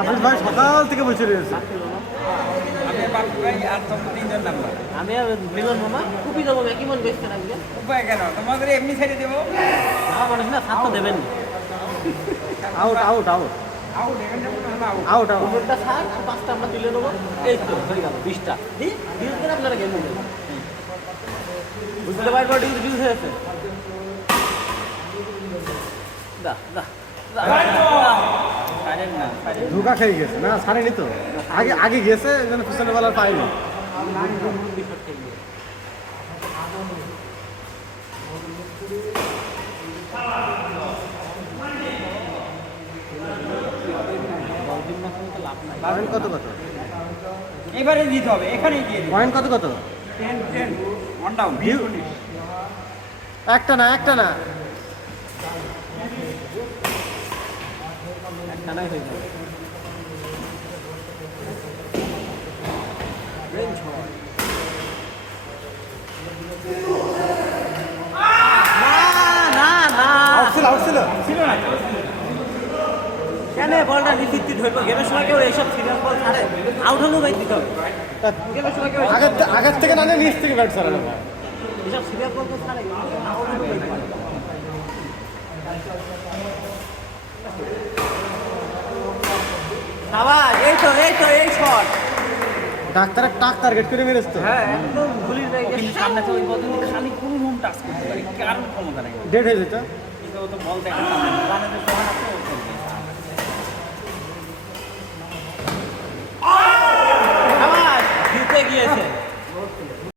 Office ভাই সকাল থেকে বসে রয়েছে। আমি বাপু ভাই আর তোমরা তিনজন নাম্বার। আমি আর মিলন মামা কুপি দেবো একই মন বেচতে থাকবে। উপায় কেন তোমাদের এমনি ছেড়ে দেবো। আমার মানুষ না ছাড় তো দেবেন। আউট আউট আউট আউট এখানে আউট। Out out. ওটা ছাড় আর 5টা আমরা তুলে নেবো। এই তো হয়ে গেল 20টা। দিন ডিউজ করে আপনারা গেম নেবেন। বুঝতে পারবো ডিউজ হয়েছে। দা দা পারেন না পারেন। ধোকা খেয়ে গেছে না, ছাড়েনি তো। আগে আগে গেছে যেন পিছনে বলার পাইনি। পয়েন্ট কত কত? এবারে দিতে হবে এখানেই দিয়ে দিই। পয়েন্ট কত কত? 10 10 ওয়ান ডাউন। একটা না একটা না। একটানাই হয়ে যাবে। না না আউট ছিল আউট ছিল। ছিল না তো? কেন বলটা নিশ্চিত ধরবো গেমের সময় কেউ এইসব সিরিয়াস বল ছাড়ে আউট হলেও বাইক দিতে হবে গেমের সময় কেউ আগের থেকে না নিচ থেকে ব্যাট ছাড়ানো। এইসব সিরিয়াস বল তো ছাড়ে আউট হলেও বাইক দিতে হবে। আবার এই তো এই শট ডাক্তার টাক টার্গেট করে মেরেছ তো। হ্যাঁ একদম গুলির ও জায়গায় কিন্তু সামনে থেকে ওই বল কিন্তু খালি কোনো রুম টাচ করতে পারে কারণ ক্ষমতা নেই। ডেড হয়ে যেত। কিন্তু ও তো বল দেখে সামনে বানাতে সোহান আছে ও খেলবে। আবার জিতে গিয়েছে